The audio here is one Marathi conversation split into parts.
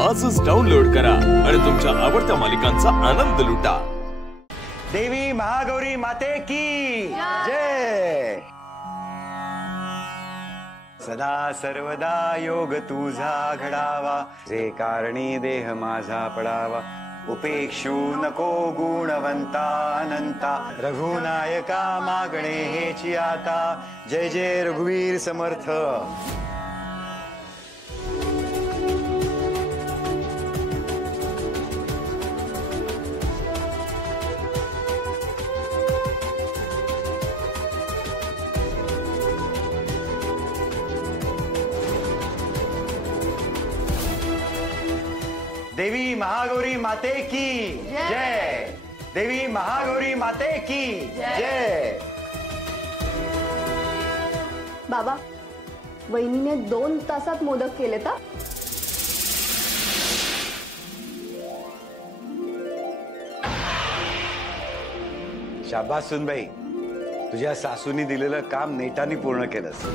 आजच डाउनलोड करा आणि तुमच्या आवडत्या मालिकांचा आनंद लुटा। देवी महागौरी माते की जय। सदा सर्वदा योग तुझा घडावा, जे कारणी देह माझा पडावा। उपेक्षू नको गुणवंता अनंता, रघुनायका मागणे हेची आता। जय जय रघुवीर समर्थ। देवी महागौरी माते की जय। देवी महागौरी माते की जय। बाबा, वहिनीने 2 तासात मोदक केले तर? शाबास सुनबाई, तुझ्या सासूनी दिलेलं काम नेटाने पूर्ण केलंस।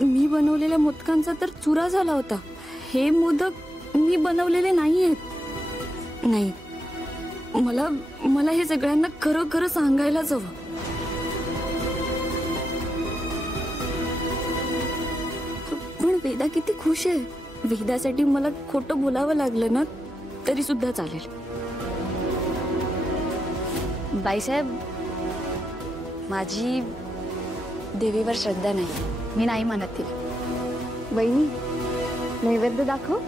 मी बनवलेल्या मोदकांचा तर चुरा झाला होता। हे मोदक मी बनवलेले नाहीयेत। नाही, मला हे सगळ्यांना खरं खरं सांगायलाच हवं। पण वेदा किती खुश आहे। वेदासाठी मला खोटं बोलावं लागलं ना तरी सुद्धा चालेल। बाईसाहेब, माझी देवीवर श्रद्धा नाही, मी नाही मानत तिला। वहिनी, नैवेद्य दाखव।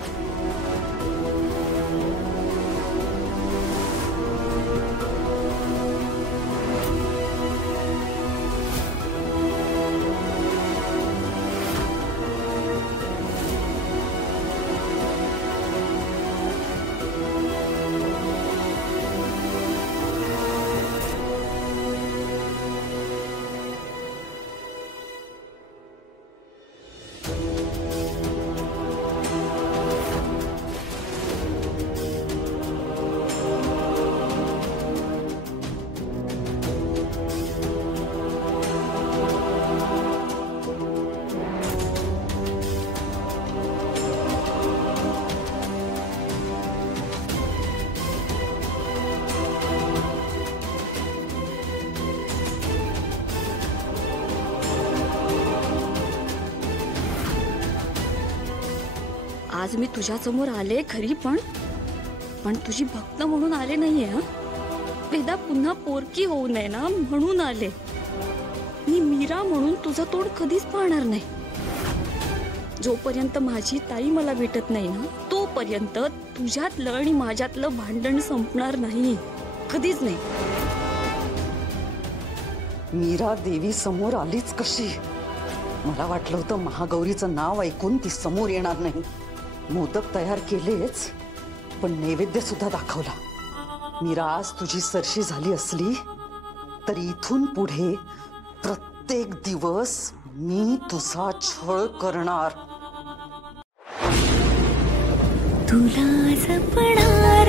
आज मी तुझ्या समोर आले खरी, पण तुझी भक्त म्हणून आले नाहीये। हा वेदा, पुन्हा पोरकी होऊ नये ना म्हणून आले। मी मीरा म्हणून तुझं तोंड कधीच पाहणार नाही। जोपर्यंत माझी ताई मला भेटत नाही ना तोपर्यंत तुझ्यातलं आणि माझ्यातलं भांडण संपणार नाही, कधीच नाही। मीरा देवी समोर आलीच कशी? मला वाटलं होतं महागौरीचं नाव ऐकून ती समोर येणार नाही। मोदक तयार केलेच, पण नैवेद्य सुद्धा दाखवला। मीरा, आज तुझी सरशी झाली असली तरी इथून पुढे प्रत्येक दिवस मी तुझा छळ करणार। तुला जपणार